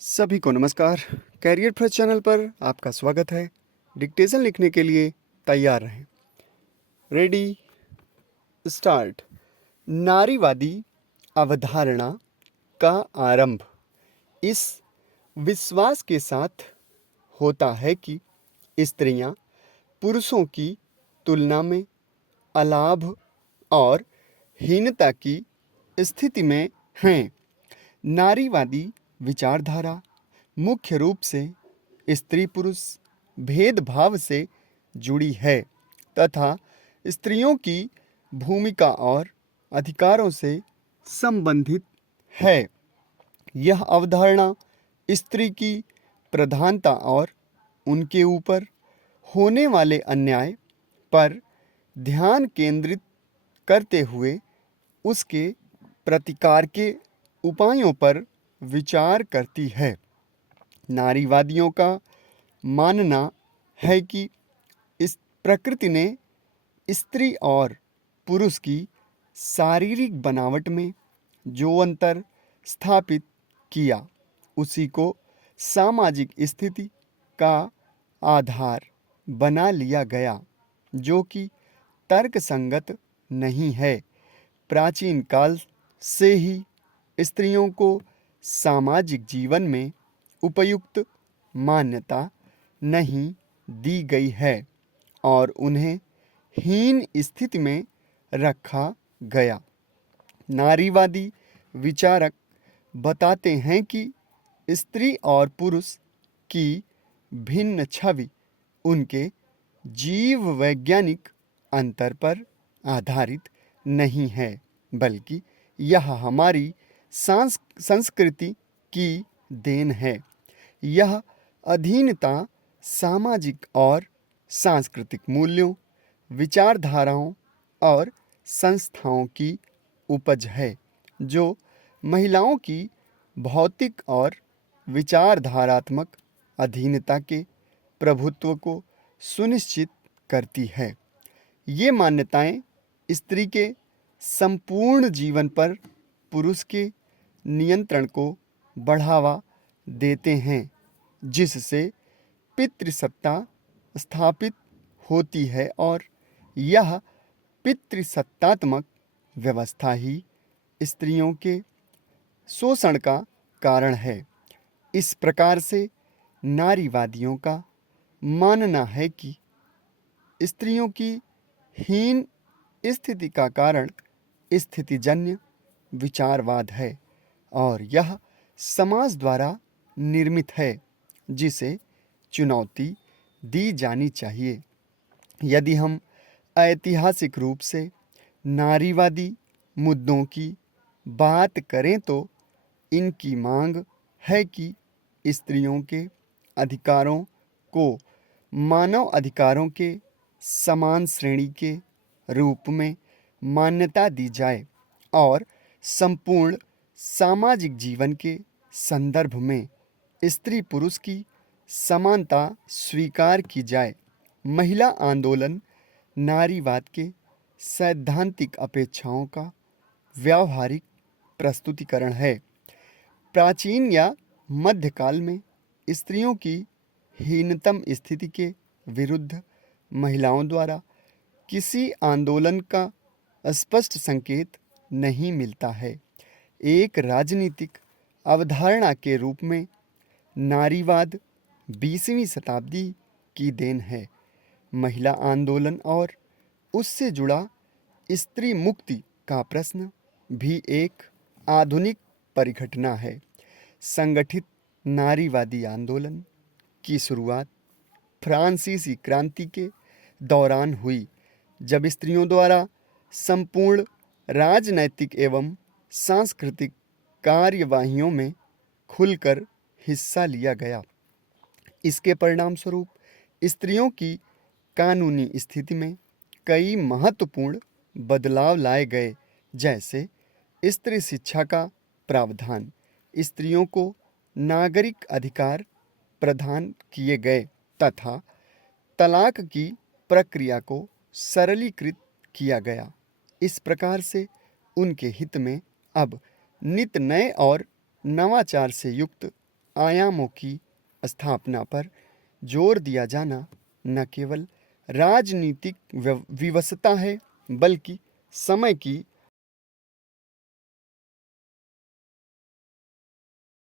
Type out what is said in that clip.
सभी को नमस्कार। कैरियर फर्स्ट चैनल पर आपका स्वागत है। डिक्टेशन लिखने के लिए तैयार रहें। Ready, start. नारीवादी अवधारणा का आरंभ इस विश्वास के साथ होता है कि स्त्रियां पुरुषों की तुलना में अलाभ और हीनता की स्थिति में हैं। नारीवादी विचारधारा मुख्य रूप से स्त्री पुरुष भेदभाव से जुड़ी है तथा स्त्रियों की भूमिका और अधिकारों से संबंधित है। यह अवधारणा स्त्री की प्रधानता और उनके ऊपर होने वाले अन्याय पर ध्यान केंद्रित करते हुए उसके प्रतिकार के उपायों पर विचार करती है। नारीवादियों का मानना है कि इस प्रकृति ने स्त्री और पुरुष की शारीरिक बनावट में जो अंतर स्थापित किया उसी को सामाजिक स्थिति का आधार बना लिया गया, जो कि तर्कसंगत नहीं है। प्राचीन काल से ही स्त्रियों को सामाजिक जीवन में उपयुक्त मान्यता नहीं दी गई है और उन्हें हीन स्थिति में रखा गया। नारीवादी विचारक बताते हैं कि स्त्री और पुरुष की भिन्न छवि उनके जीव वैज्ञानिक अंतर पर आधारित नहीं है, बल्कि यह हमारी संस्कृति की देन है। यह अधीनता सामाजिक और सांस्कृतिक मूल्यों, विचारधाराओं और संस्थाओं की उपज है, जो महिलाओं की भौतिक और विचारधारात्मक अधीनता के प्रभुत्व को सुनिश्चित करती है। ये मान्यताएं स्त्री के संपूर्ण जीवन पर पुरुष के नियंत्रण को बढ़ावा देते हैं, जिससे पितृसत्ता स्थापित होती है और यह पितृसत्तात्मक व्यवस्था ही स्त्रियों के शोषण का कारण है। इस प्रकार से नारीवादियों का मानना है कि स्त्रियों की हीन स्थिति का कारण स्थितिजन्य विचारवाद है और यह समाज द्वारा निर्मित है, जिसे चुनौती दी जानी चाहिए। यदि हम ऐतिहासिक रूप से नारीवादी मुद्दों की बात करें तो इनकी मांग है कि स्त्रियों के अधिकारों को मानव अधिकारों के समान श्रेणी के रूप में मान्यता दी जाए और संपूर्ण सामाजिक जीवन के संदर्भ में स्त्री पुरुष की समानता स्वीकार की जाए। महिला आंदोलन नारीवाद के सैद्धांतिक अपेक्षाओं का व्यावहारिक प्रस्तुतिकरण है। प्राचीन या मध्यकाल में स्त्रियों की हीनतम स्थिति के विरुद्ध महिलाओं द्वारा किसी आंदोलन का स्पष्ट संकेत नहीं मिलता है। एक राजनीतिक अवधारणा के रूप में नारीवाद 20वीं शताब्दी की देन है। महिला आंदोलन और उससे जुड़ा स्त्री मुक्ति का प्रश्न भी एक आधुनिक परिघटना है। संगठित नारीवादी आंदोलन की शुरुआत फ्रांसीसी क्रांति के दौरान हुई, जब स्त्रियों द्वारा संपूर्ण राजनैतिक एवं सांस्कृतिक कार्यवाहियों में खुलकर हिस्सा लिया गया। इसके परिणामस्वरूप स्त्रियों की कानूनी स्थिति में कई महत्वपूर्ण बदलाव लाए गए, जैसे स्त्री शिक्षा का प्रावधान, स्त्रियों को नागरिक अधिकार प्रदान किए गए तथा तलाक की प्रक्रिया को सरलीकृत किया गया। इस प्रकार से उनके हित में अब नित नए और नवाचार से युक्त आयामों की स्थापना पर जोर दिया जाना न केवल राजनीतिक विवशता है, बल्कि समय की